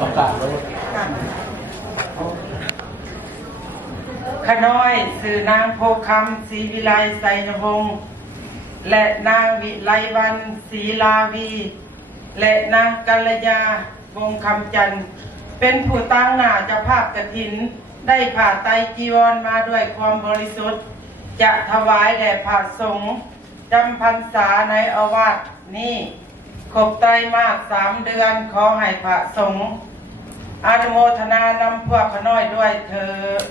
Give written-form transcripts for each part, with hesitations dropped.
ประกาศแล้วขน้อยสื่อนางโพคำศรีวิไลไสนวงศ์และนางวิไลวันศรีลาวีและนางกัลยาวงศ์คำจันทร์เป็นผู้ตั้งหน้าเจ้าภาพกฐินได้ผ่าไตรจีวรมาด้วยความบริสุทธิ์จะถวายแด่พระสงฆ์จำพรรษาในอาวาสนี้ครบไตรมาส3 เดือนขอให้พระสงฆ์อนุโมทนานำพวกขน้อยด้วยเถิด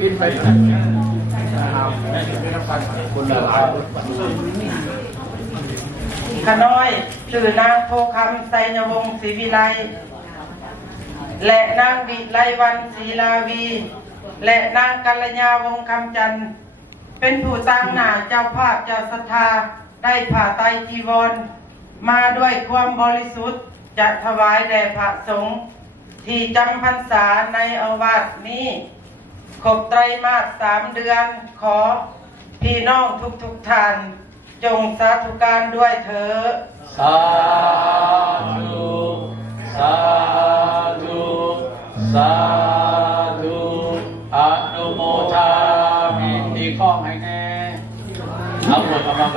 กินไปคนละหลายขน้อยชื่อนางโพคำไสนวงศ์ศรีวิไลและนางวิไลวันศรีลาวีและนางกัลยาวงศ์คำจันทร์เป็นผู้ตั้งหน้าเจ้าภาพเจ้าศรัทธาได้ผ่าไตรจีวรมาด้วยความบริสุทธิ์จะถวายแด่พระสงฆ์ที่จำพรรษาในอาวาสนี้ครบไตรมาส3 เดือนขอพี่น้องทุกท่านจงสาธุการด้วยเถิดสาธุสาธุสาธุอนุโมทามิตีข้องให้แน่เอาหมดกำลัง